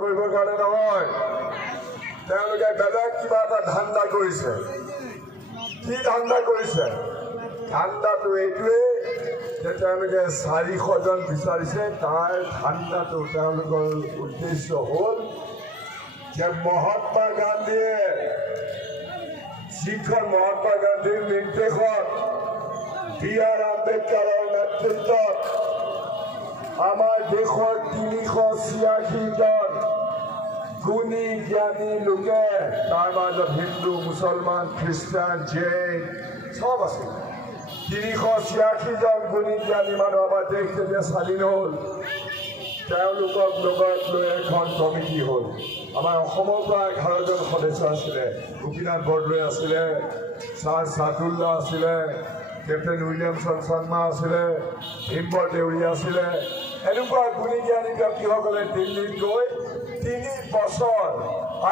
কৰিবৰ কাৰণে নহয়, তেওঁলোকে বেলেগ কিবা এটা ধান্দা কৰিছে। কি ধান্দা কৰিছে? ধান্দাটো এইটোৱে যে তেওঁলোকে 400 জন বিচাৰিছে। তাৰ ধান্দাটো তেওঁলোকৰ উদ্দেশ্য হ'ল যে মহাত্মা গান্ধীয়ে যিখন মহাত্মা গান্ধীৰ নিৰ্দেশত বি.আৰ. আম্বেদকাৰৰ নেতৃত্বত আমাৰ দেশৰ 386 জন গুণী জ্ঞানী লোকে, তাৰ মাজত হিন্দু, মুছলমান, খ্ৰীষ্টান, জৈন চব আছে। 386 জন গুণী জ্ঞানী মানুহ আমাৰ দেশ যেতিয়া স্বাধীন হ'ল, তেওঁলোকক লগত লৈ এখন কমিটি হ'ল। আমাৰ অসমৰ পৰা 11 জন সদস্য আছিলে। গোপীনাথ বৰদলৈ আছিলে, ছাৰ ছাদুল্লাহ আছিলে, কেপ্টেইন উইলিয়ামছন শৰ্মা আছিলে, ভীমবৰ দেউৰী আছিলে। এনেকুৱা গুণী জ্ঞানী ব্যক্তিসকলে দিল্লীত গৈ 3 বছৰ